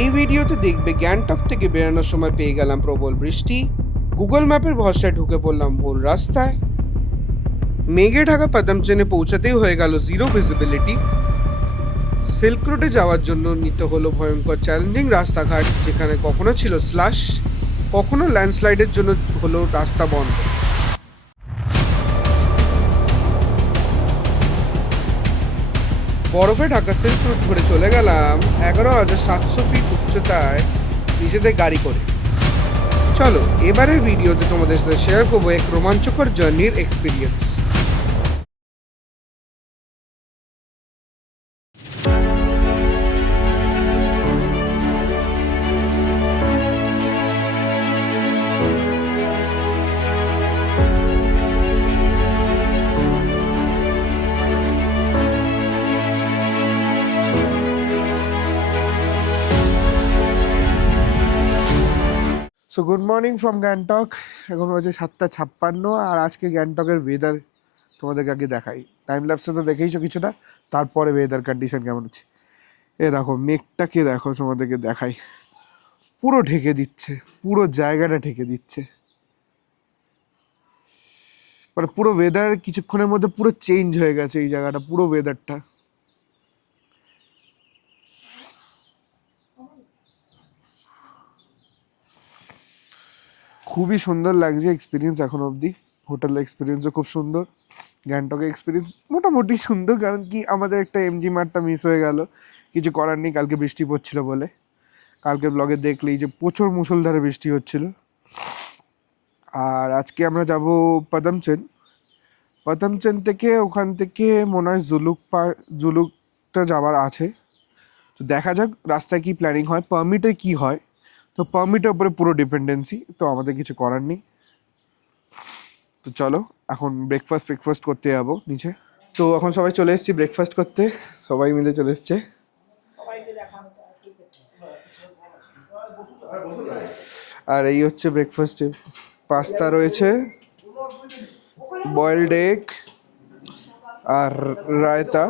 এই ভিডিওতে দেখবে গ্যাংটক থেকে বেরোনোর সময় পেয়ে গেলাম প্রবল বৃষ্টি, গুগল ম্যাপের ভরসায় ঢুকে পড়লাম ভুল রাস্তায়, মেঘে ঢাকা পাদামচেনে পৌঁছাতেই হয়ে গেল জিরো ভিজিবিলিটি, সিল্ক রুটে যাওয়ার জন্য নিতে হলো ভয়ঙ্কর চ্যালেঞ্জিং রাস্তাঘাট, যেখানে কখনো ছিল স্লাশ, কখনো ল্যান্ডস্লাইডের জন্য হলো রাস্তা বন্ধ। বরফে ঢাকা সিল্ক রুট ধরে চলে গেলাম 11,700 ফিট উচ্চতায় নিজেদের গাড়ি করে। চলো এবারের ভিডিওতে তোমাদের সাথে শেয়ার করবো এক রোমাঞ্চকর জার্নির experience. So good morning from Gangtok. এখন হচ্ছে 7:56 আর আজকে গ্যাংটকের ওয়েদার তোমাদেরকে আগে দেখাই। টাইম ল্যাপসে তো দেখেইছো কিছুটা, তারপরে ওয়েদার কন্ডিশন কেমন আছে। এ দেখো মেঘটাকে দেখো, তোমাদেরকে দেখাই, পুরো ঢেকে দিচ্ছে, পুরো জায়গাটা ঢেকে দিচ্ছে, মানে পুরো ওয়েদার কিছুক্ষণের মধ্যে পুরো চেঞ্জ হয়ে গেছে এই জায়গাটা, পুরো ওয়েদারটা। খুবই সুন্দর লাগছে এক্সপিরিয়েন্স এখন অবধি। হোটেল এক্সপিরিয়েন্সও খুব সুন্দর, গ্যাংটকের এক্সপিরিয়েন্স মোটামুটি সুন্দর। কারণ কি আমাদের একটা এমজি মার্টটা মিস হয়ে গেল, কিছু করার নেই, কালকে বৃষ্টি পড়ছিল বলে। কালকে ব্লগে দেখলেই যে প্রচুর মুষলধারে বৃষ্টি হচ্ছিল। আর আজকে আমরা যাব পাদামচেন। পাদামচেন থেকে ওখান থেকে মনে হয় জুলুকটা যাওয়ার আছে। তো দেখা যাক রাস্তায় কি প্ল্যানিং হয়, পারমিটে কি হয়। তো পারমিটের উপরে পুরো ডিপেন্ডেন্সি, তো আমাদের কিছু করার নেই। তো চলো এখন ব্রেকফাস্ট করতে যাবো নিচে। তো এখন সবাই চলে এসেছি ব্রেকফাস্ট করতে, সবাই মিলে চলে এসছে। আর এই হচ্ছে ব্রেকফাস্টে পাস্তা রয়েছে, বয়েলড এগ আর রায়তা,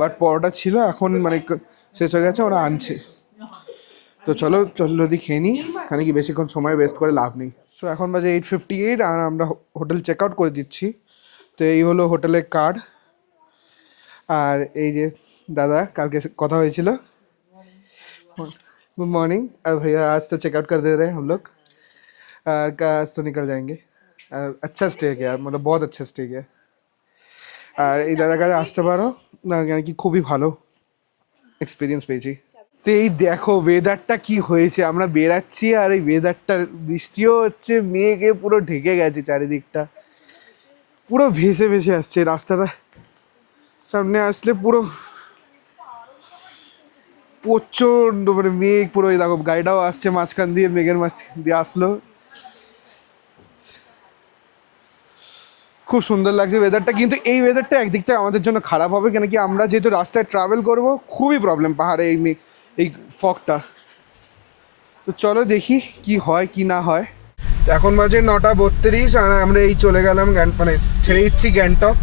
বাট পরোটা ছিল, এখন মানে শেষ হয়ে গেছে, ওরা আনছে। তো চলো যদি খেয়ে নিই, এখানে কি বেশিক্ষণ সময় ওয়েস্ট করে লাভ নেই। সো এখন বাজে 8:58 আর আমরা হোটেল চেক আউট করে দিচ্ছি। তো এই হলো হোটেলের কার্ড। আর এই যে দাদা কালকে কথা হয়েছিল, गुड मॉर्निंग। अब भैया आज तो चेकआउट कर दे रहे हैं हम लोग, आज तो निकल जाएंगे। अच्छा स्टे किया, मतलब बहुत अच्छा स्टे किया। আর এই দাদার কাছে আসতে পারো, না কি খুবই ভালো এক্সপিরিয়েন্স পেয়েছি। তো এই দেখো ওয়েদারটা কি হয়েছে, আমরা বেরাচ্ছি আর এই ওয়েদারটা, বৃষ্টিও হচ্ছে, মেঘে পুরো ঢেকে গেছে চারিদিকটা, পুরো ভেসে ভেসে আসছে রাস্তাটা। সামনে আসলে পুরো প্রচণ্ড মানে মেঘ, পুরো এই দেখো গাড়িটাও আসছে মাঝখান দিয়ে, মেঘের মাঝখান দিয়ে আসলো। খুব সুন্দর লাগছে ওয়েদারটা, কিন্তু এই ওয়েদারটা একদিক থেকে আমাদের জন্য খারাপ হবে, কেন কি আমরা যেহেতু রাস্তায় ট্রাভেল করব, খুবই প্রবলেম পাহাড়ে এই ফগটা। তো চলো দেখি কি হয় কি না হয়। এখন বাজে 9:32 আর আমরা এই চলে গেলাম মানে ছেড়ে দিচ্ছি গ্যাংটক।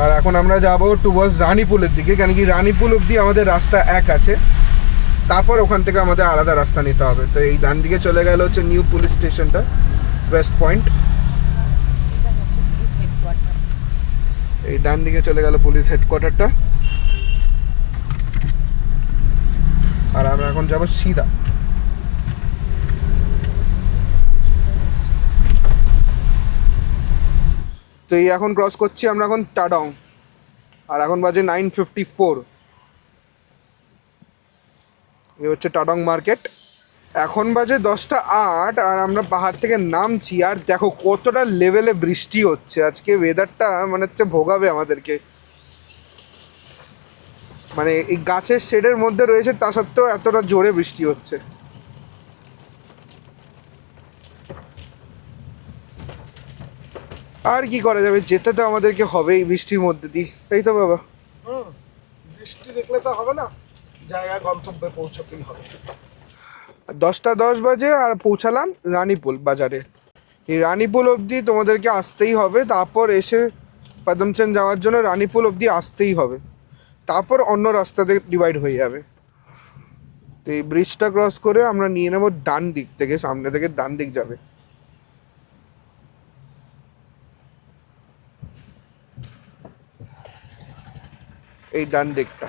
আর এখন আমরা যাব টুয়ার্ডস রানীপুলের দিকে, কেন কি রানীপুল অবধি আমাদের রাস্তা এক আছে, তারপর ওখান থেকে আমাদের আলাদা রাস্তা নিতে হবে। তো এই ডান দিকে চলে গেল হচ্ছে নিউ পুলিশ স্টেশনটা, ওয়েস্ট পয়েন্ট। এই ডান দিকে চলে গেল পুলিশ হেডকোয়ার্টারটা। আর আমরা এখন যাব সিধা। তো এই এখন ক্রস করছি আমরা এখন টাডং, আর এখন বাজে 9:54। এই হচ্ছে টাডং মার্কেট। এখন বাজে 10:08 আর আমরা পাহাড় থেকে নামছি। আর দেখো কতটা লেভেলে বৃষ্টি হচ্ছে আজকে, ওয়েদারটা মানে হচ্ছে ভোগাবে আমাদেরকে। মানে এই গাছের শেডের মধ্যে রয়েছে, তা সত্ত্বেও এতটা জোরে বৃষ্টি হচ্ছে। আর কি করা যাবে, যেতে তো আমাদেরকে হবে এই বৃষ্টির মধ্যে দিয়ে, তাই তো বাবা? বৃষ্টি দেখলে তো হবে না, জায়গায় গন্তব্যে পৌঁছতেই হবে। 10:10 বাজে আর পৌঁছালাম রানীপুল বাজারে। এই রানীপুল অবধি তোমাদেরকে আসতেই হবে, তারপর এসে পাদমচেন যাওয়ার জন্য রানীপুল অবধি আসতেই হবে। তারপর অন্য রাস্তাতে ডিভাইড হয়ে যাবে। তো এই ব্রিজটা ক্রস করে আমরা নিয়ে নেব ডান দিক থেকে, সামনে থেকে ডান দিক যাবে। এই ডান দিকটা।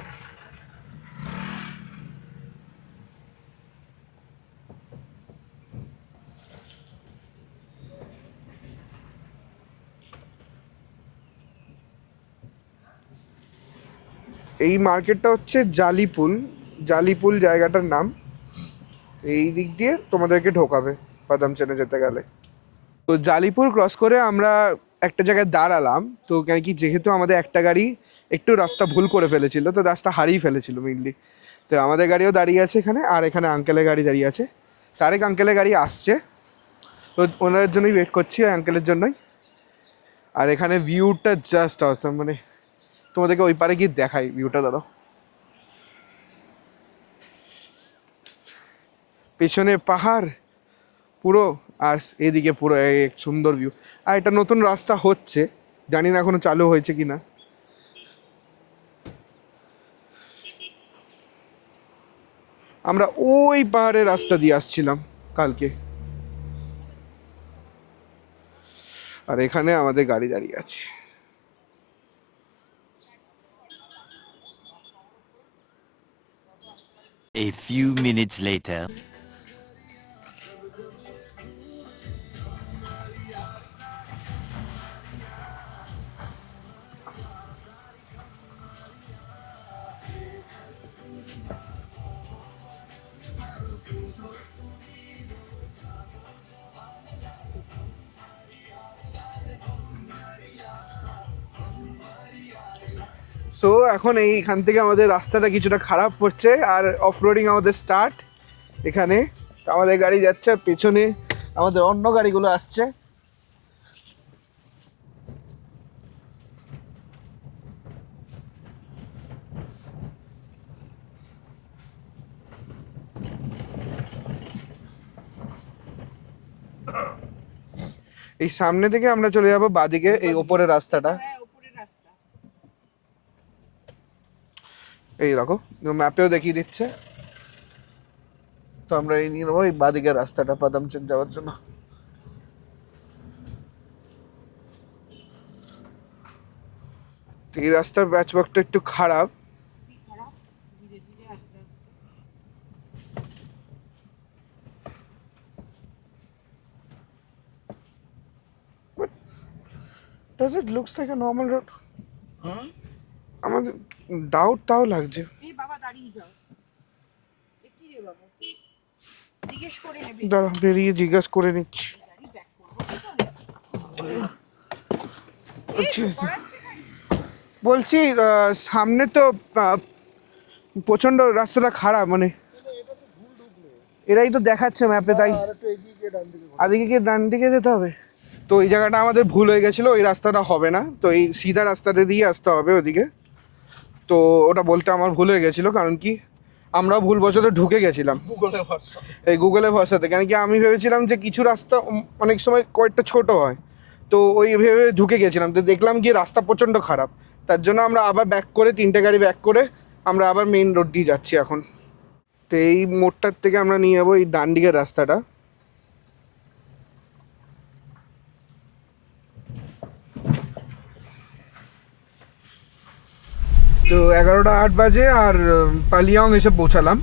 এই মার্কেটটা হচ্ছে জালিপুল, জালিপুল জায়গাটার নাম। এই দিক দিয়ে তোমাদেরকে ঢোকাবে বাদামচেনে যেতে গেলে। তো জালিপুর ক্রস করে আমরা একটা জায়গায় দাঁড়ালাম। তো কেন কি, যেহেতু আমাদের একটা গাড়ি একটু রাস্তা ভুল করে ফেলেছিল, তো রাস্তা হারিয়ে ফেলেছিল মেইনলি। তো আমাদের গাড়িও দাঁড়িয়ে আছে এখানে, আর এখানে আঙ্কেলের গাড়ি দাঁড়িয়ে আছে। তারেক আঙ্কেলের গাড়ি আসছে, তো ওনার জন্যই ওয়েট করছি, ওই আঙ্কেলের জন্যই। আর এখানে ভিউটা জাস্ট অসাম, মানে তোমাদেরকে ওই পারে গিয়ে দেখাই ভিউটা। দাদা পেছনে পাহাড় পুরো, আর এদিকে পুরো এক সুন্দর ভিউ। আর এটা নতুন রাস্তা হচ্ছে, জানি না এখনো চালু হয়েছে কি না। আমরা ওই পাহাড়ের রাস্তা দিয়ে আসছিলাম কালকে, আর এখানে আমাদের গাড়ি দাঁড়িয়ে আছে। A few minutes later. So এখন এইখান থেকে আমাদের রাস্তাটা কিছুটা খারাপ পড়ছে, আর অফ রোডিং আমাদের স্টার্ট এখানে। আমাদের গাড়ি যাচ্ছে, আর পেছনে আমাদের অন্য গাড়িগুলো আসছে। এই সামনে থেকে আমরা চলে যাবো বাদিকে, এই ওপরের রাস্তাটা। এই দেখো ম্যাপেও দেখিয়ে দিচ্ছে। তো আমরা এই নিয়ে নেবো এই বাদিকের রাস্তাটা বাদামচেন যাওয়ার জন্য। তো এই রাস্তার প্যাচওয়ার্কটা একটু খারাপ। Does it looks like a normal road? আমাদের ডাউট তাও লাগছে। এই বাবা দাঁড়িয়ে যাও, কি রে বাবা, জিজ্ঞেস করে নেবে। দাঁড়া, বেরিয়ে জিজ্ঞেস করে নিচ্ছি। গাড়ি ব্যাক করবো বলছি সামনে তো প্রচন্ড রাস্তাটা খারাপ, মানে এরাই তো দেখাচ্ছে ম্যাপে, তাই আদিকে গিয়ে ডান দিকে যেতে হবে। তো এই জায়গাটা আমাদের ভুল হয়ে গেছিলো, ওই রাস্তাটা হবে না, তো এই সিধা রাস্তাটা দিয়ে আসতে হবে ওদিকে। তো ওটা বলতে আমার ভুল হয়ে গেছিলো, কারণ কি আমরাও ভুলবশত ঢুকে গেছিলাম এই গুগলের ভরসাতে। কেন কি আমি ভেবেছিলাম যে কিছু রাস্তা অনেক সময় কয়েকটা ছোট হয়, তো ওই ভেবে ঢুকে গেছিলাম। তো দেখলাম কি রাস্তা প্রচণ্ড খারাপ, তার জন্য আমরা আবার ব্যাক করে, তিনটে গাড়ি ব্যাক করে আমরা আবার মেইন রোড দিয়ে যাচ্ছি এখন। তো এই মোড়টার থেকে আমরা নিয়ে যাবো এই ডান দিকের রাস্তাটা। তো 11:08 বাজে, আর পালিয়ং এসে পৌঁছালাম।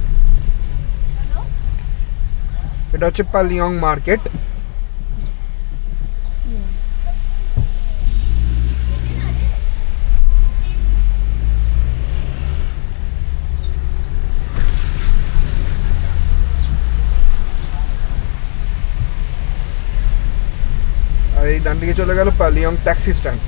এটা হচ্ছে পালিয়ং মার্কেট। আর এই ডান দিকে চলে গেল পালিয়ং ট্যাক্সি স্ট্যান্ড।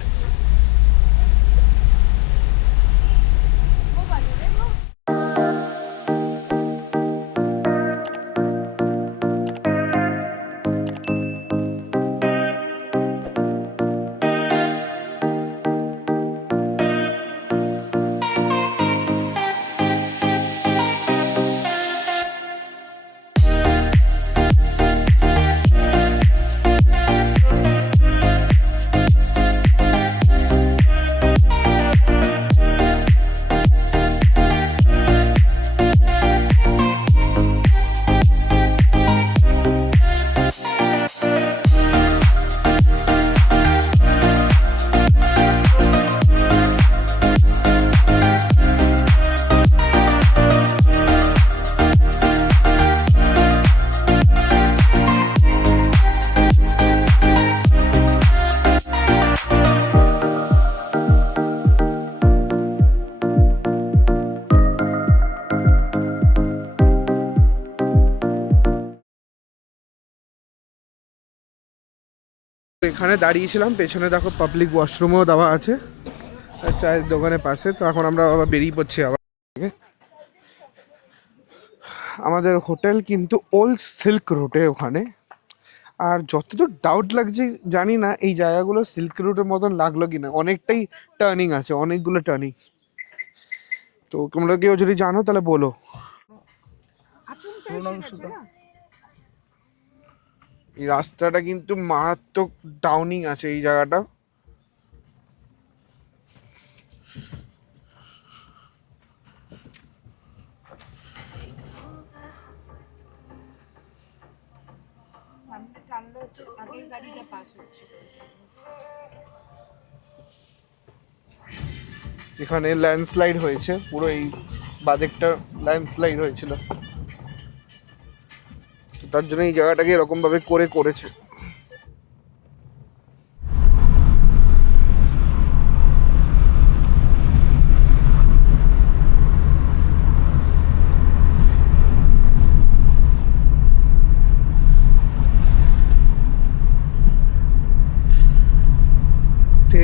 এখানে দাঁড়িয়েছিলাম, পেছনে দেখো পাবলিক ওয়াশরুমও দেওয়া আছে চায়ের দোকানের পাশে। তো এখন আমরা আবার বেরিয়ে পড়ছি আবার। আমাদের হোটেল কিন্তু ওল্ড সিল্ক রোডে ওখানে। আর যতদূর ডাউট লাগছে জানি না এই জায়গাগুলো সিল্ক রোডের মতন লাগলো কিনা, অনেকটাই টার্নিং আছে, অনেকগুলো টার্নিং। তো তোমরা কেউ যদি জানো তাহলে বলো। এই রাস্তাটা কিন্তু মারাত্মক ডাউনিং আছে এই জায়গাটা। এখানে ল্যান্ডস্লাইড হয়েছে, পুরো এই বাদিকটা ল্যান্ডস্লাইড হয়েছিল, তো তার জন্য এই জায়গাটাকে এরকম ভাবে করেছে।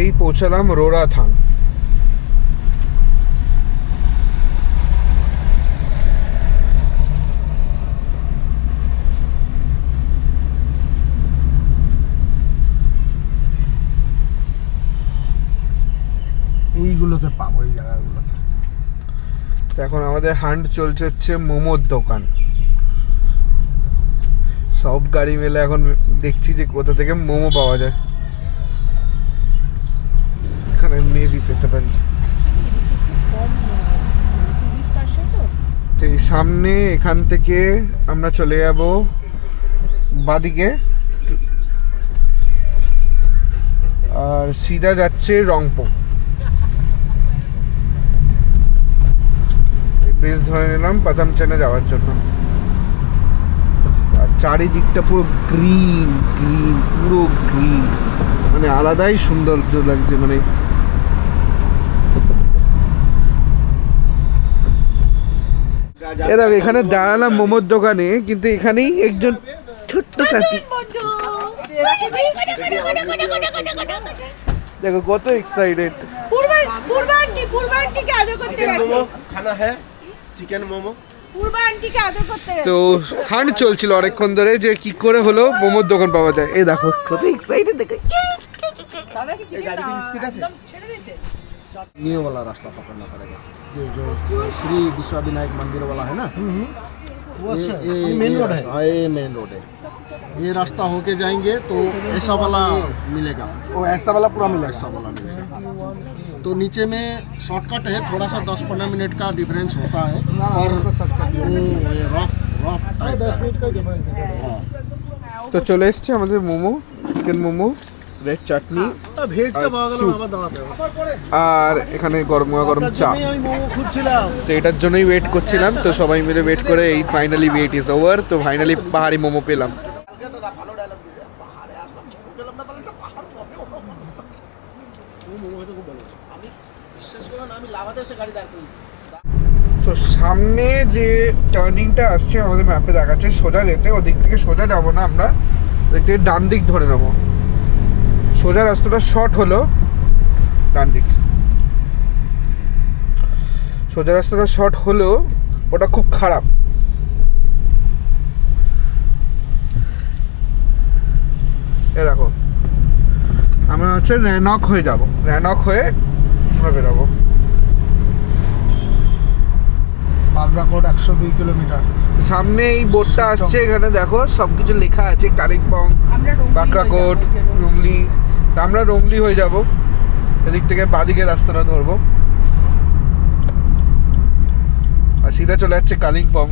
এই পৌঁছালাম রোরাথাং। এইগুলোতে পাবো, এই জায়গাগুলোতে। তো এখন আমাদের হান্ট চলছে হচ্ছে মোমোর দোকান। সব গাড়ি মেলে এখন দেখছি যে কোথা থেকে মোমো পাওয়া যায়, এখানে মেবি পেতে পারি। তো এই সামনে এখান থেকে আমরা চলে যাব বাদিকে, আর সিধা যাচ্ছে রংপুর। বেশ ধরে নিলাম পাতামচানে যাওয়ার জন্য। আর চারিদিকটা পুরো গ্রিন গ্রিন, পুরো গ্রিন, মানে আলাদাই সৌন্দর্য লাগছে। মানে এরা এখানে দাঁড়ালাম মোমোর দোকানে, কিন্তু এখানেই একজন ছোট্ট সাথী দেখো কত এক্সাইটেড। চিকেন মোমো তো হান্ট চলছিল অনেকক্ষণ ধরে যে কি করে হলো মোমোর দোকান পাওয়া যায়। এই দেখো কত এক্সাইটেড দেখো। ये वाला रास्ता पकड़ना पड़ेगा, ये जो श्री विश्वविनायक मंदिर वाला है ना, वो अच्छा ये मेन रोड है। हाँ, ये मेन रोड है। ये रास्ता होके जाएंगे तो ऐसा वाला मिलेगा, वो ऐसा वाला पूरा मिलेगा, ऐसा वाला मिलेगा। तो नीचे में शॉर्टकट है, थोड़ा सा 10-15 मिनट का डिफरेंस होता है, और ये रफ 10 मिनट का डिफरेंस। हाँ, তো চলে এসছে আমাদের মোমো, চিকেন মোমো, রেড চাটনি আর এখানে গরম গরম চা। তো এটার জন্যই ওয়েট করছিলাম, তো সবাই মিলে ওয়েট করে এই ফাইনালি ওয়েট ইজ ওভার। তো ফাইনালি পাহাড়ি মোমো পেলাম। তো সামনে যে টার্নিংটা আসছে আমাদের ম্যাপে দেখাচ্ছে সোজা যেতে, ওদিক থেকে সোজা যাবো না আমরা, ওদিক থেকে ডান দিক ধরে নেবো। সোজা রাস্তাটা শর্ট হলো, ডান দিক সোজা রাস্তাটা শর্ট হলো, ওটা খুব খারাপ। এ দেখো আমরা হচ্ছে র্যানক হয়ে যাব, র্যানক হয়ে আমরা বেরোবো। বাগরাকোট 102 কিলোমিটার। সামনে এই বোর্ডটা আসছে, এখানে দেখো সবকিছু লেখা আছে, কালিম্পং, বাগরাকোট, রুমলি। তা আমরা রুমলি হয়ে যাব, এদিক থেকে বাদিকে রাস্তাটা ধরবো আর সিধা চলে যাচ্ছে কালিম্পং।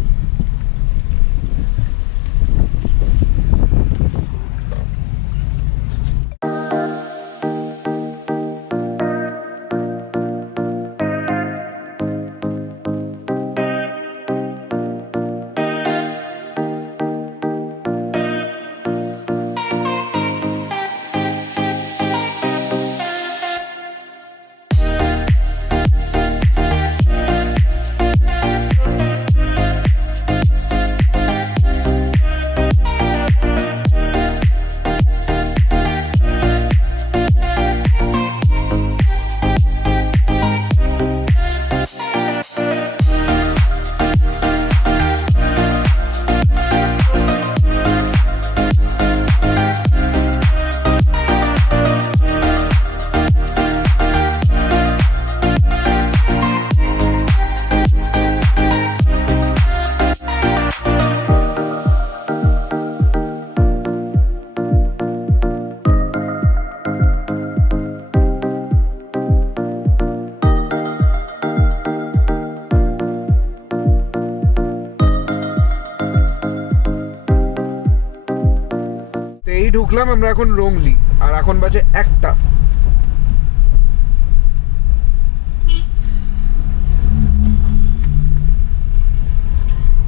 ঢুকলাম আমরা এখন রংলি, আর এখন বাজে 1টা।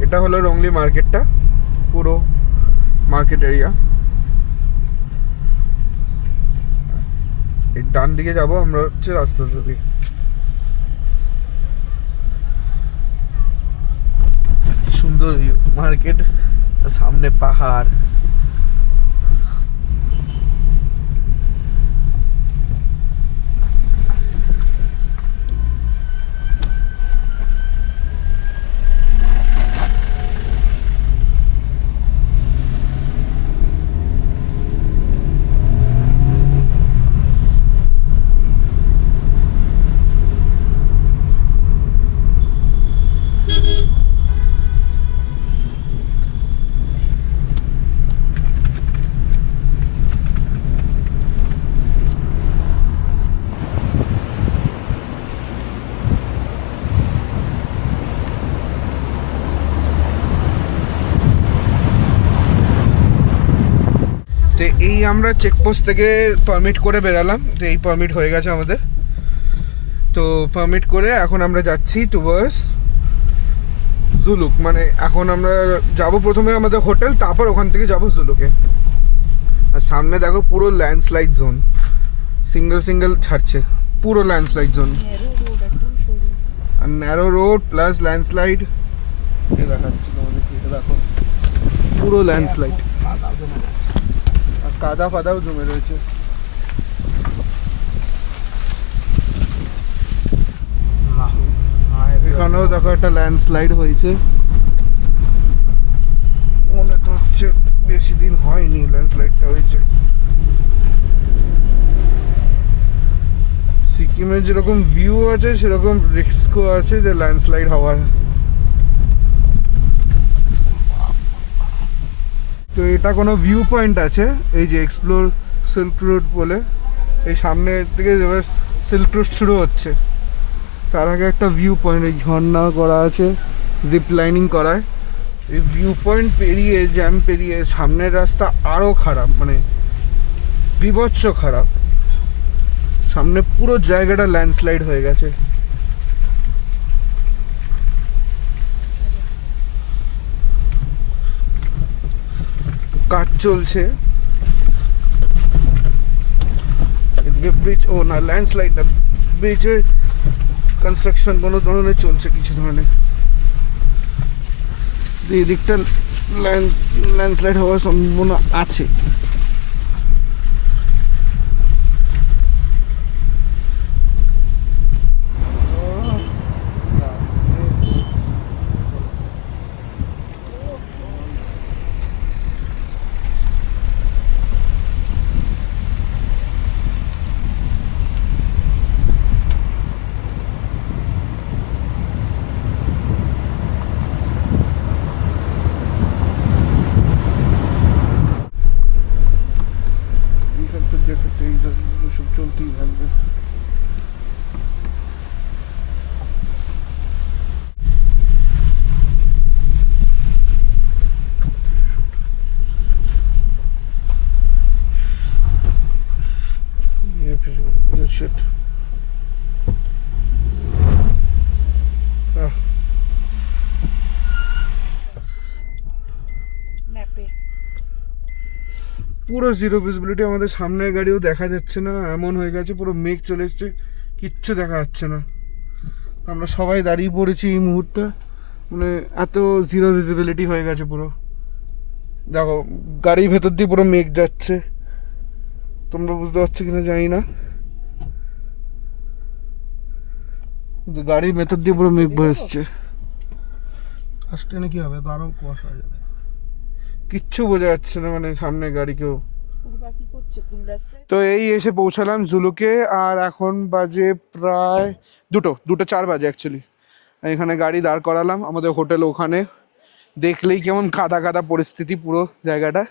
এটা হলো রংলি মার্কেটটা, পুরো মার্কেট এরিয়া। এই ডান দিকে যাব আমরা হচ্ছে রাস্তা দিয়ে। সুন্দর ভিউ মার্কেট, সামনে পাহাড়। তো এই আমরা চেকপোস্ট থেকে পারমিট করে বেরালাম, তো এই পারমিট হয়ে গেছে আমাদের। তো পারমিট করে এখন আমরা যাচ্ছি টুয়ার্ডস জুলুক। মানে এখন আমরা যাব প্রথমে আমাদের হোটেল, তারপর ওখান থেকে যাব জুলুকে। আর সামনে দেখো পুরো ল্যান্ডস্লাইড জোন, সিঙ্গেল ছাড়ছে, পুরো ল্যান্ডস্লাইড জোন। আর ন্যারো রোড প্লাস ল্যান্ডস্লাইড দেখাচ্ছি তোমাদেরকে, এটা দেখো পুরো ল্যান্ডস্লাইড। আর কাদা ফাদাও জমে রয়েছে। এখানেও দেখো একটা ল্যান্ডস্লাইড হয়েছে, মনে তো হচ্ছে বেশি দিন হয়নি ল্যান্ডস্লাইডটা হয়েছে। সিকিমের যেরকম ভিউ আছে সেরকম রিস্কও আছে যে ল্যান্ডস্লাইড হওয়ার। তো এটা কোনো ভিউ পয়েন্ট আছে, এই যে এক্সপ্লোর সিল্ক রুট বলে, এই সামনে থেকে যেভাবে সিল্ক রুট শুরু হচ্ছে তার আগে একটা ভিউ পয়েন্ট, এই ঝর্ণা করা আছে, জিপ লাইনিং করায়। এই ভিউ পয়েন্ট পেরিয়ে, জ্যাম পেরিয়ে সামনের রাস্তা আরও খারাপ, মানে বিভৎস খারাপ। সামনে পুরো জায়গাটা ল্যান্ডস্লাইড হয়ে গেছে। কাজ চলছে ব্রিজ, ও না ল্যান্ডস্লাইড না, ব্রিজের কনস্ট্রাকশন কোনো ধরনের চলছে কিছু ধরনের। এই দিকটা ল্যান্ডস্লাইড হওয়ার সম্ভাবনা আছে। সব চলতেই থাকবে। Shit. পুরো জিরো ভিজিবিলিটি, আমাদের সামনের গাড়িও দেখা যাচ্ছে না, এমন হয়ে গেছে পুরো মেঘ চলে এসছে, কিচ্ছু দেখা যাচ্ছে না। আমরা সবাই দাঁড়িয়ে পড়েছি এই মুহূর্তে, মানে এত জিরো ভিজিবিলিটি হয়ে গেছে পুরো। দেখো গাড়ির ভেতর দিয়ে পুরো মেঘ যাচ্ছে, তোমরা বুঝতে পারছো কিনা জানি না, গাড়ির ভেতর দিয়ে পুরো মেঘ বয়ে এসছে। আসতে না কি হবে, তো আরো কুয়াশা হয়ে যাবে, কিচ্ছু বোঝা যাচ্ছে না, মানে সামনে গাড়িকেও। তো এই এসে পৌঁছালাম জুলুকে, আর এখন বাজে প্রায় 2:04 বাজে অ্যাকচুয়ালি। এখানে গাড়ি দাঁড় করালাম, আমাদের হোটেল ওখানে। দেখলেই কেমন কাদা কাদা পরিস্থিতি পুরো জায়গাটা।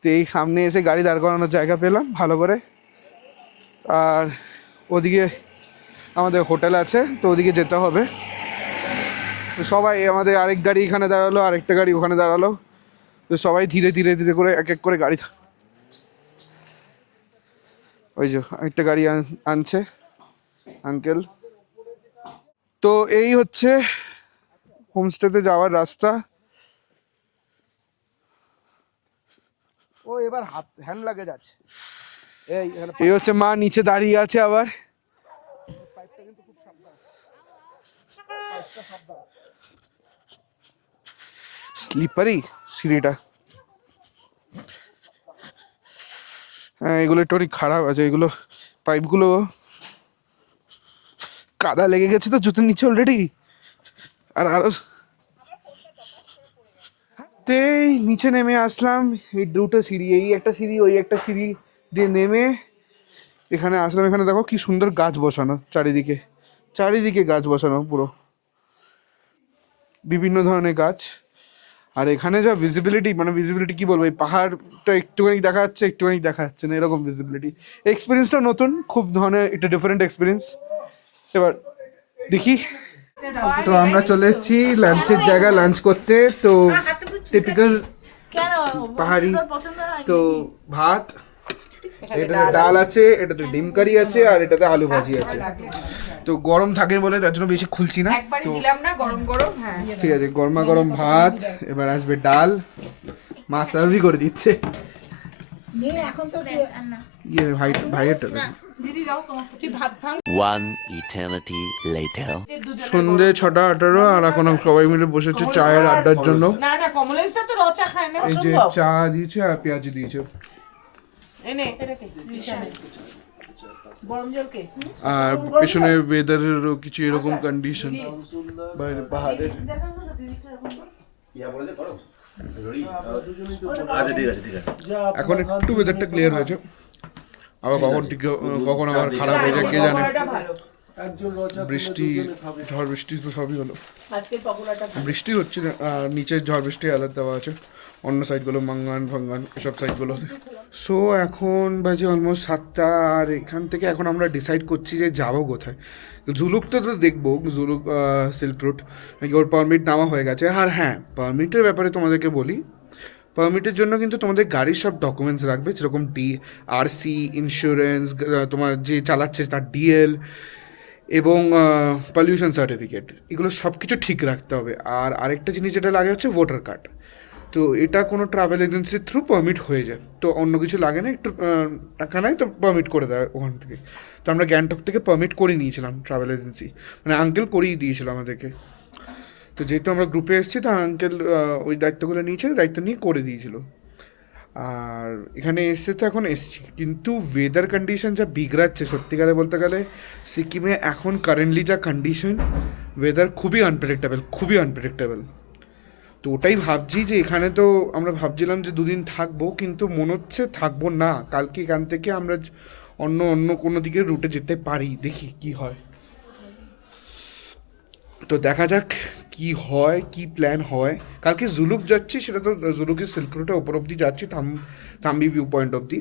তো এই সামনে এসে গাড়ি দাঁড় করানোর জায়গা পেলাম ভালো করে। আর ওদিকে আমাদের হোটেল আছে, তো ওদিকে যেতে হবে। তো সবাই, আমাদের আরেক গাড়ি এখানে দাঁড়ালো, আরেকটা গাড়ি ওখানে দাঁড়ালো। তো সবাই ধীরে ধীরে ধীরে করে এক এক করে গাড়ি ওই যে একটা গাড়ি আনছে আঙ্কেল। তো এই হচ্ছে হোমস্টেতে যাওয়ার রাস্তা। ও এবার হাত হ্যান্ড লাগে যাচ্ছে। এই হচ্ছে মা নিচে দাঁড়িয়ে আছে আবার। স্লিপারি সিঁড়িটা, হ্যাঁ এগুলো একটু অনেক খারাপ আছে, এগুলো পাইপগুলো কাদা লেগে গেছে তো জুতোর নিচে অলরেডি। আর আরো তেই নিচে নেমে আসলাম, এই দুটো সিঁড়ি, এই একটা সিঁড়ি ওই একটা সিঁড়ি দিয়ে নেমে এখানে আসলাম। এখানে দেখো কি সুন্দর গাছ বসানো, চারিদিকে চারিদিকে গাছ বসানো পুরো বিভিন্ন ধরনের গাছ। আর এখানে যা ভিজিবিলিটি, মানে ভিজিবিলিটি কি বলবো, এই পাহাড়টা একটুখানি দেখা যাচ্ছে একটুখানি দেখা যাচ্ছে না, এরকম ভিজিবিলিটি। এক্সপিরিয়েন্সটা নতুন, খুব ধরনের একটা ডিফারেন্ট এক্সপিরিয়েন্স। এবার দেখি। তো আমরা চলে এসেছি লাঞ্চের জায়গা, লাঞ্চ করতে। তো টিপিক্যাল পাহাড়ি, তো ভাত, এটাতে ডাল আছে, এটাতে ডিম কারি আছে, আর এটাতে আলু ভাজি আছে। তো গরম থাকে বলে তার জন্য বেশি খুলছি না। তো ঠিক আছে, গরমা গরম ভাত, এবার আসবে ডাল, মা সার্ভই করে দিচ্ছে। ইয়ে ভাইয়েরটা One eternity later. সন্ধে 6:18 আর এখন সবাই মিলে বসেছে চায়ের আড্ডার জন্য। এই যে চা দিয়েছে আর পেঁয়াজি দিয়েছে, আর পেছনে ওয়েদারেরও কিছু এরকম কন্ডিশন, বাইরে পাহাড়ের। এখন একটু ওয়েদারটা ক্লিয়ার হয়েছে, আবার কখন আবার খারাপ হয়ে যায় কে জানে। বৃষ্টি, ঝড় বৃষ্টি তো সবই হলো, বৃষ্টি হচ্ছে না, আর নিচের ঝড় বৃষ্টি অ্যালার্ট দেওয়া আছে অন্য সাইডগুলো, মাঙ্গান ভাঙ্গান এসব সাইডগুলোতে। সো এখন বাজে অলমোস্ট 7টা, আর এখান থেকে এখন আমরা ডিসাইড করছি যে যাবো কোথায়। ঝুলুকটা তো দেখবো, ঝুলুক সিল্ক রুট, ওর পারমিট নেওয়া হয়ে গেছে। আর হ্যাঁ, পারমিটের ব্যাপারে তোমাদেরকে বলি, পারমিটের জন্য কিন্তু তোমাদের গাড়ির সব ডকুমেন্টস রাখবে, যেরকম আরসি, ইন্স্যুরেন্স, তোমার যে চালাচ্ছে তার ডিএল এবং পলিউশন সার্টিফিকেট, এগুলো সব কিছু ঠিক রাখতে হবে। আর আরেকটা জিনিস যেটা লাগে হচ্ছে ভোটার কার্ড। তো এটা কোনো ট্রাভেল এজেন্সির থ্রু পারমিট হয়ে যায়, তো অন্য কিছু লাগে না, একটু টাকা নেয় তো পারমিট করে দেয় ওখান থেকে। তো আমরা গ্যাংটক থেকে পারমিট করে নিয়েছিলাম, ট্রাভেল এজেন্সি মানে আঙ্কেল করিয়ে দিয়েছিল আমাদেরকে। তো যেহেতু আমরা গ্রুপে এসেছি, তো আঙ্কেল ওই দায়িত্বগুলো নিয়েছে, দায়িত্ব নিয়ে করে দিয়েছিল। আর এখানে এসে তো এখন এসছি, কিন্তু ওয়েদার কন্ডিশন যা বিগড়াচ্ছে সত্যিকারে বলতে গেলে, সিকিমে এখন কারেন্টলি যা কন্ডিশন, ওয়েদার খুবই আনপ্রেডিক্টেবল, খুবই আনপ্রেডিক্টেবল। তো ওটাই ভাবছি যে এখানে তো আমরা ভাবছিলাম যে 2 দিন থাকবো, কিন্তু মনে হচ্ছে থাকবো না। কালকে এখান থেকে আমরা অন্য কোনো দিকে রুটে যেতে পারি, দেখি কি হয়। তো দেখা যাক কি হয়, কি প্ল্যান হয়। কালকে জুলুক যাচ্ছি, সেটা তো জুলুকের সিল্ক রুটের ওপর অব্দি যাচ্ছি, থাম্বি ভিউ পয়েন্ট অব্দি।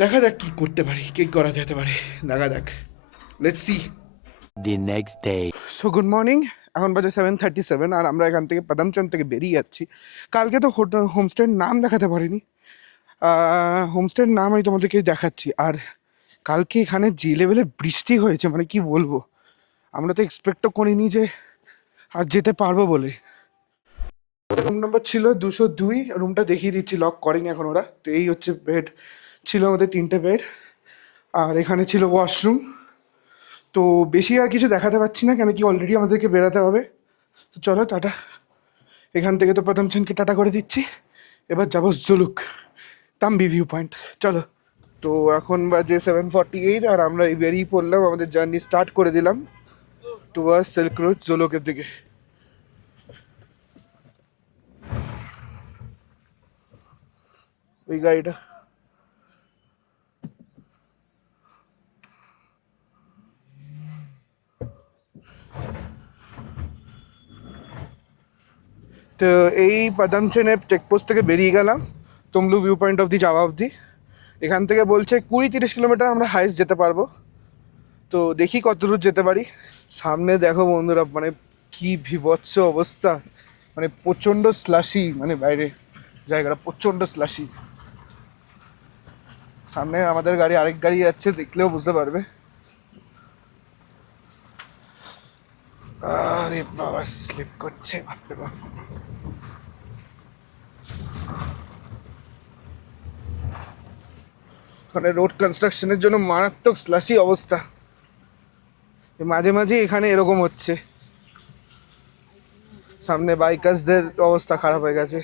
দেখা যাক কি করতে পারি, কি করা যেতে পারে, দেখা যাক, let's see. The next day. So good morning, এখন বাজে 7:37, আর আমরা এখান থেকে পাদামচন্দ থেকে বেরিয়ে যাচ্ছি। কালকে তো হোমস্টের নাম দেখাতে পারিনি, হোমস্টের নাম আমি তোমাদেরকে দেখাচ্ছি। আর কালকে এখানে যে লেভেলে বৃষ্টি হয়েছে, মানে কি বলবো, আমরা তো এক্সপেক্টও করিনি যে আর যেতে পারবো বলে। রুম নাম্বার ছিল 202, রুমটা দেখিয়ে দিচ্ছি, লক করেনি এখন ওরা। তো এই হচ্ছে বেড, ছিল আমাদের 3টে বেড, আর এখানে ছিল ওয়াশরুম। তো বেশি আর কিছু দেখাতে পারছি না, কেন কি অলরেডি আমাদেরকে বেরোতে হবে। তো চলো টাটা, এখান থেকে তো প্রথমজনকে টাটা করে দিচ্ছি। এবার যাবো জুলুক, থাম্বি ভিউ পয়েন্ট, চলো। তো এখন বাজে 7:48, আর আমরা এই বেরিয়ে পড়লাম, আমাদের জার্নি স্টার্ট করে দিলাম টুয়ার্ডস সিল্ক রুট জুলুকের দিকে। ওই গাড়িটা তো এই পাদামচেনের চেকপোস্ট থেকে বেরিয়ে গেলাম তুমলু ভিউ পয়েন্ট অবধি যাওয়া অবধি। এখান থেকে বলছে 20-30 কিলোমিটার আমরা হাইস্ট যেতে পারবো। তো দেখি কত দূর যেতে পারি। সামনে দেখো বন্ধুরা, মানে কি বিভৎস অবস্থা, মানে প্রচণ্ড স্লাশি, মানে বাইরে জায়গাটা প্রচণ্ড স্লাশি। সামনে আমাদের গাড়ি, আরেক গাড়ি যাচ্ছে, দেখলেও বুঝতে পারবে। আরে বাবা, স্লিপ করছে, বাপরে বাপ। ওখানে রোড কনস্ট্রাকশনের জন্য মারাত্মক স্লাশি অবস্থা, মাঝে মাঝে এখানে এরকম হচ্ছে। সামনে বাইকার্সদের অবস্থা খারাপ হয়ে গেছে,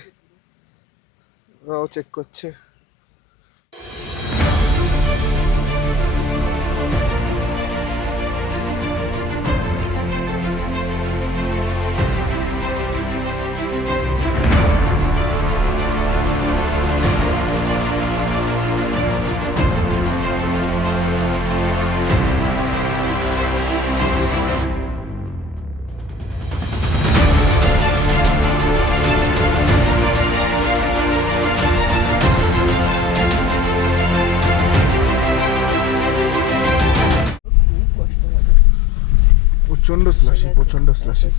ওরাও চেক করছে। প্রচন্ড স্লাশি, প্রচন্ড স্লাশি।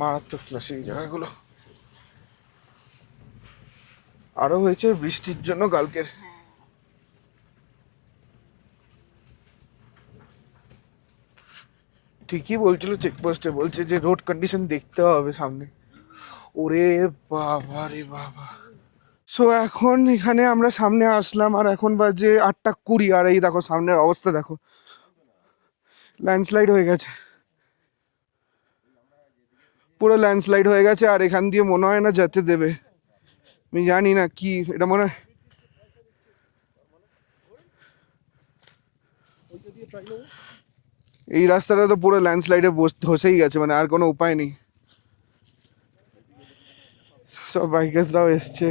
মারাত্মক স্লাশি এই জায়গাগুলো। আরো হয়েছে বৃষ্টির জন্য কালকের। ঠিকই বলছিল চেকপোস্টে, বলছে যে রোড কন্ডিশন দেখতে হবে সামনে। ওরে বাবা রে বাবা। সো এখন এখানে আমরা সামনে আসলাম, আর এখন বাজে 8:20, আর এই দেখো সামনের অবস্থা দেখো, ল্যান্ডস্লাইড হয়ে গেছে, পুরো ল্যান্ডস্লাইড হয়ে গেছে। আর এখান দিয়ে মনে হয় না যেতে দেবে, আমি জানি না কি এটা, মনে হয় এই রাস্তাটা তো পুরো ল্যান্ডস্লাইডে ধসেই গেছে, মানে আর কোনো উপায় নেই। সব বাইকার্সরাও এসছে,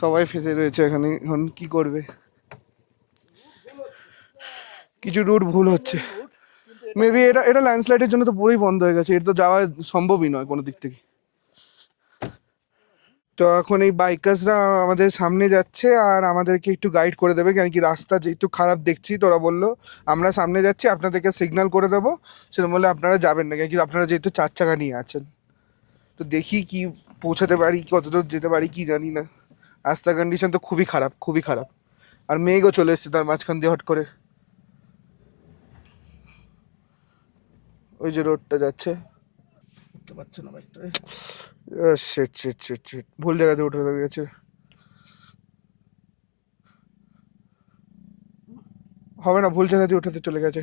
সবাই ফেসে রয়েছে এখানে, এখন কি করবে? কিছু রুট ভুল হচ্ছে, মেবি এটা এটা ল্যান্ডস্লাইডের জন্য তো পুরোই বন্ধ হয়ে গেছে, এটা তো যাওয়া সম্ভবই নয় কোনো দিক থেকে। তো এখন এই বাইকার্সরা আমাদের সামনে যাচ্ছে আর আমাদেরকে একটু গাইড করে দেবে, কেন কি রাস্তা যেহেতু খারাপ দেখছি, তোরা বললো আমরা সামনে যাচ্ছি, আপনাদেরকে সিগন্যাল করে দেবো, সেরকম বললে আপনারা যাবেন না, কেন কি আপনারা যেহেতু 4 চাকা নিয়ে আছেন। তো দেখি কি পৌঁছাতে পারি, কতদূর যেতে পারি কি জানি না। রাস্তার কন্ডিশন তো খুবই খারাপ, খুবই খারাপ, আর মেঘও চলে এসছে তার মাঝখান দিয়ে হট করে। ওই যে রোডটা যাচ্ছে, দেখতে পাচ্ছ না বাইকটা? শিট শিট শিট শিট, ভুল জায়গাতে উঠে গেছে। হবে না, ভুল জায়গাতে উঠাতে চলে গেছে।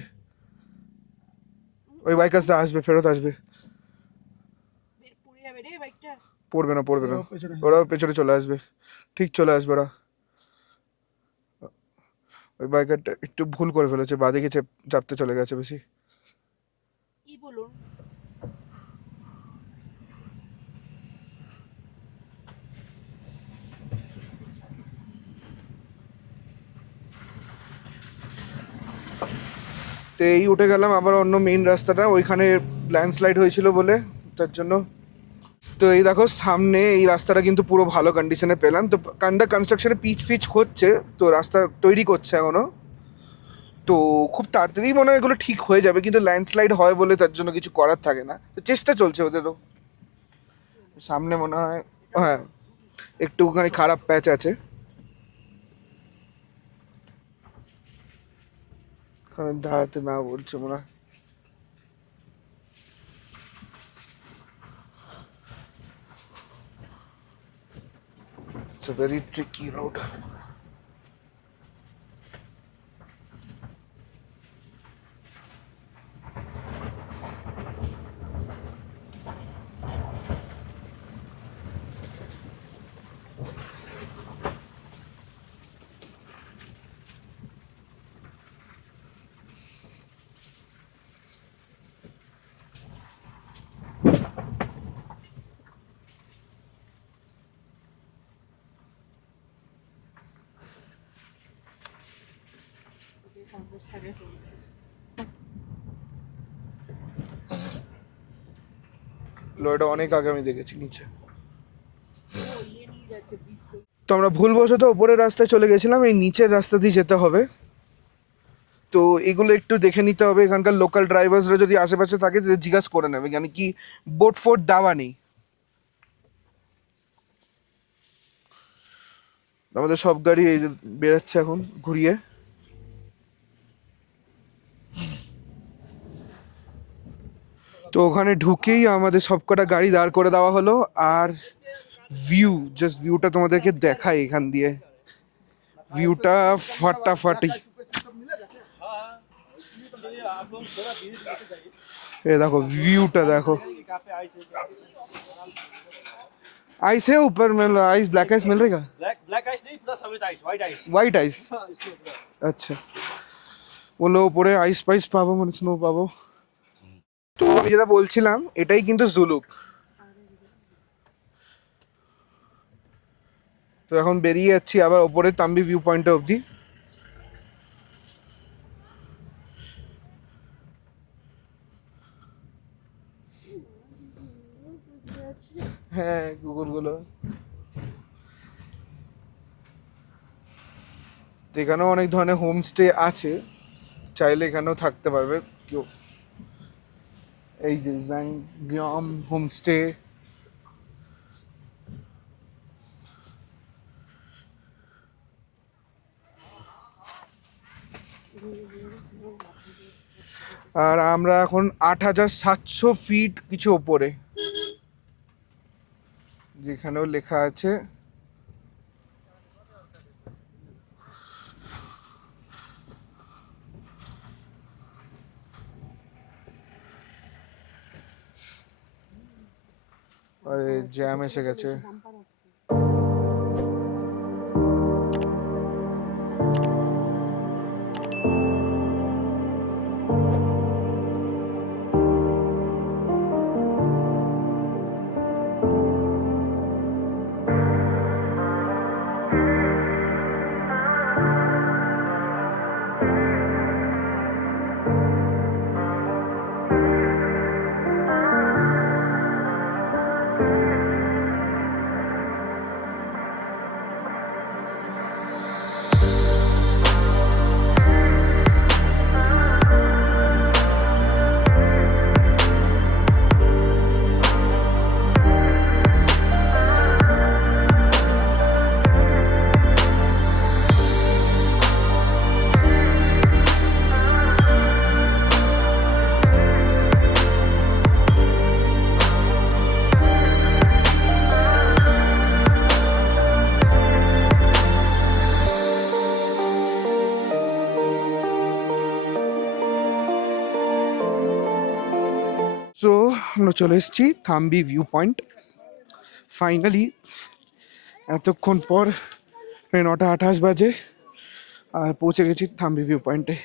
ওই বাইকার্সটা আসবে, ফেরত আসবে। পড়ে যাবে রে বাইকটা। পড়বে না, পড়বে না, ওরাও পেছনে চলে আসবে, ঠিক চলে আসবে ওরা। ওই বাইকারটা একটু ভুল করে ফেলেছে, বাদিকে চাপতে চলে গেছে বেশি। কি বলুন? তো এই উঠে গেলাম আবার অন্য মেইন রাস্তাটা, ওইখানে ল্যান্ডস্লাইড হয়েছিল বলে, তার জন্য। তো এই দেখো সামনে এই রাস্তাটা কিন্তু পুরো ভালো কন্ডিশনে পেলাম। তো কনস্ট্রাকশনে পিচ পিচ হচ্ছে, তো রাস্তা তৈরি করছে এখনো, তো খুব তাড়াতাড়ি মনে হয় এগুলো ঠিক হয়ে যাবে, কিন্তু ল্যান্ডস্লাইড হয় বলে তার জন্য কিছু করার থাকে না, তো চেষ্টা চলছে ওদেরও। সামনে মনে হয় হ্যাঁ একটুখানি খারাপ প্যাচ আছে, দাঁড়াতে না বলছে মনে হয়। It's a very tricky road. অবস্থাটা চলছে। লরিটা অনেক আগে আমি দেখেছি নিচে। ইয়ে নিয়ে যাচ্ছে বৃষ্টি। তো আমরা ভুলবশত ওপরের রাস্তায় চলে গেছিলাম, এই নিচের রাস্তা দিয়ে যেতে হবে। তো তো এগুলো একটু দেখে নিতে হবে, এখানকার লোকাল ড্রাইভার্সরা যদি আশেপাশে থাকে তাদের জিজ্ঞাসা করে নেবে, কেন কি বোট ফোট দেওয়া নেই। আমাদের সব গাড়ি এই যে বেরোচ্ছে এখন ঘুরিয়ে। তো ওখানে ঢুকেই আমাদের সবকটা গাড়ি দাঁড় করে দেওয়া হলো, আর জাস্ট ভিউটা তোমাদেরকে দেখাই এখান দিয়ে, ভিউটা ফাটাফাটি। এ দেখো ভিউটা দেখো, आइस है ऊपर मिल रहा, आइस ब्लैक आइस मिल रहेगा? ब्लैक आइस नहीं, पूरा सफेद ice, white ice. White ice, আচ্ছা। বললো উপরে আইস পাইস পাবো, মানে স্নো পাবো। তো আমি যেটা বলছিলাম এটাই কিন্তু জুলুক। তো এখন বেরিয়ে যাচ্ছি আবার ওপরে তাম্বি ভিউ পয়েন্টে অবধি। হ্যাঁ কুকুরগুলো, তো এখানেও অনেক ধরনের হোমস্টে আছে, চাইলে এখানেও থাকতে পারবে কেউ। এই যে জাংগ্যাম হোমস্টে, আর আমরা এখন 8700 ফিট কিছু ওপরে, যেখানেও লেখা আছে আরে জ্যাম এসে গেছে। তো আমরা চলে এসেছি থাম্বি ভিউ পয়েন্ট ফাইনালি। এতক্ষণ পর 9:28 বাজে আর পৌঁছে গেছি থাম্বি ভিউ পয়েন্টে।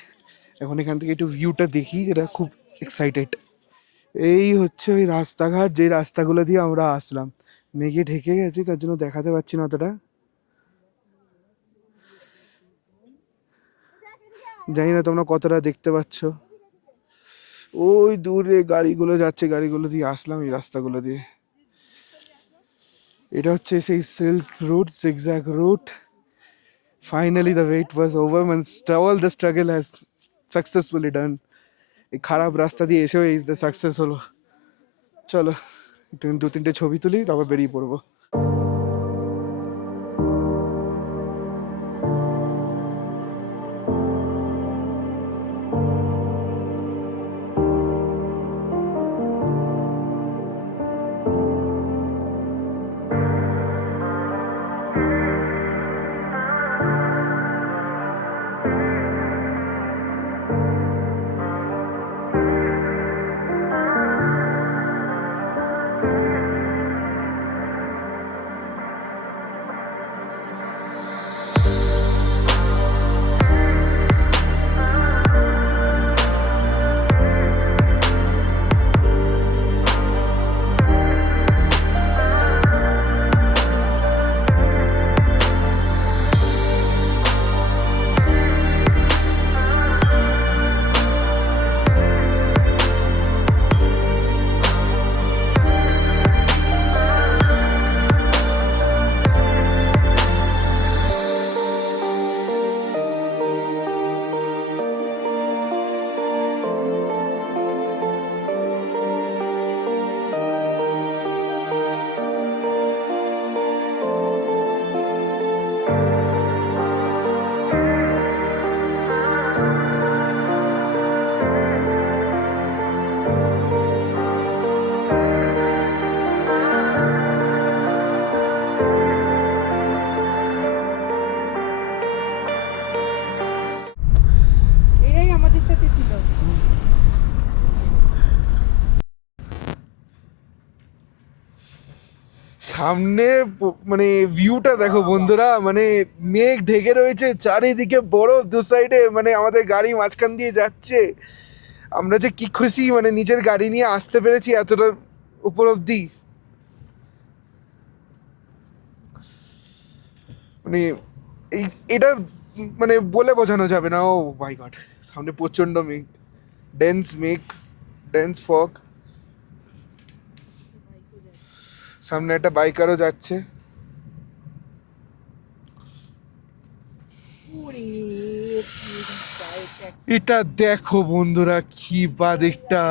এখন এখান থেকে একটু ভিউটা দেখি, এটা খুব এক্সাইটেড। এই হচ্ছে ওই রাস্তাঘাট, যে রাস্তাগুলো দিয়ে আমরা আসলাম। মেঘে ঢেকে গেছি তার জন্য দেখাতে পারছি না অতটা, জানি না তোমরা কতটা দেখতে পাচ্ছ। ওই দূরে গাড়িগুলো যাচ্ছে, গাড়িগুলো দিয়ে আসলাম এই রাস্তাগুলো দিয়ে। এটা হচ্ছে সেই silk route, zigzag route. Finally the wait was over, means all the struggle has successfully done. এই খারাপ রাস্তা দিয়ে এসেও এই সাকসেস হলো। চলো একটু 2-3টে ছবি তুলি, তারপর বেরিয়ে পড়বো। আমাদের সাথে ছিল। সামনে মানে ভিউটা দেখো বন্ধুরা, মানে মেঘ ঢেকে রয়েছে, চারিদিকে বরফ দু সাইডে, মানে আমাদের গাড়ি মাঝখান দিয়ে যাচ্ছে। আমরা যে কি খুশি, মানে নিজের গাড়ি নিয়ে আসতে পেরেছি এতটা উপর অব্দি। মানে এটা মানে বলে বোঝানো যাবে না। ও মাই গড, সামনে প্রচন্ড মেঘ, মেঘ, ডেন্স ফগ। সামনে একটা বাইকারও যাচ্ছে। ওরে চিন্তা, এটা এটা দেখো বন্ধুরা, কি বাদিকটা,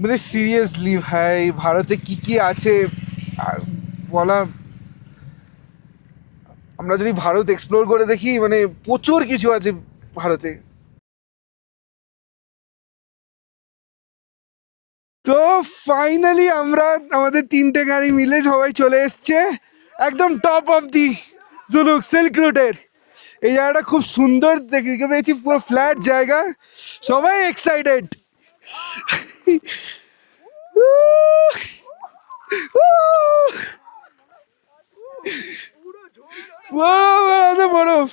মানে সিরিয়াসলি ভাই, ভারতে কি কি আছে বলা। আমরা যদি ভারত এক্সপ্লোর করে দেখি, মানে প্রচুর কিছু আছে ভারতে। তো ফাইনালি আমরা আমাদের 3টে গাড়ি মিলে সবাই চলে এসছে একদম top of the Zuluk silk রুটের। এই জায়গাটা খুব সুন্দর দেখে পেয়েছি, পুরো ফ্ল্যাট জায়গা, সবাই এক্সাইটেড। বরফ,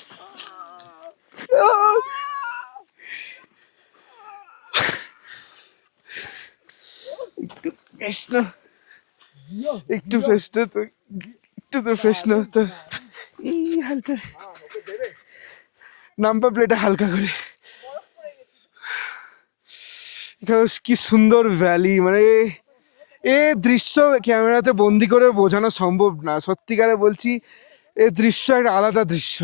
ফ্রেশ না, একটু ফ্রেশ না তো, একটু তো ফ্রেশ না তো, এই হালকা নাম্বার প্লেটে হালকা করে। এখানে কি সুন্দর ভ্যালি, মানে এ দৃশ্য ক্যামেরাতে বন্দি করে বোঝানো সম্ভব না। সত্যিকারে বলছি, এ দৃশ্য একটা আলাদা দৃশ্য,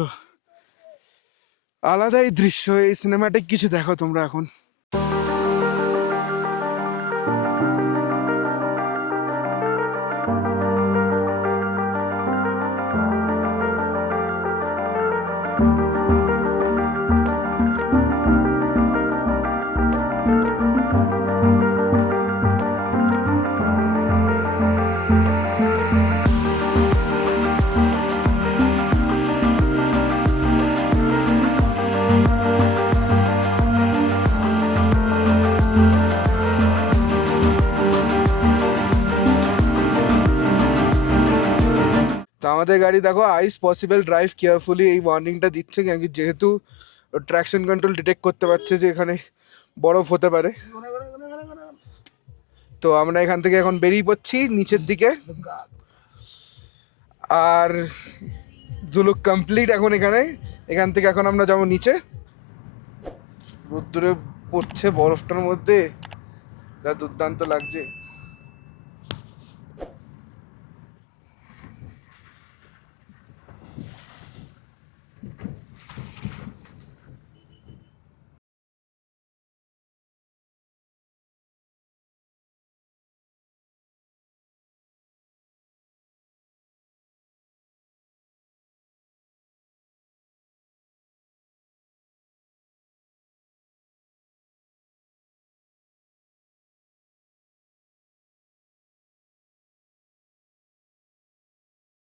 আলাদাই দৃশ্য। এই সিনেমাটিক কিছু দেখো তোমরা এখন। তো আমাদের গাড়ি দেখো, আইস পসিবল, ড্রাইভ কেয়ারফুলি, এই ওয়ার্নিংটা দিচ্ছে, কারণ কি যেহেতু ট্র্যাকশন কন্ট্রোল ডিটেক্ট করতে পারছে যে এখানে বরফ হতে পারে। তো আমরা এখান থেকে এখন বেরিয়ে পড়ছি নিচের দিকে, আর জুলুক কমপ্লিট এখন এখানে। এখান থেকে এখন আমরা যাবো নিচে। রোদ্দুরে পড়ছে বরফটার মধ্যে, যা দুর্দান্ত লাগছে।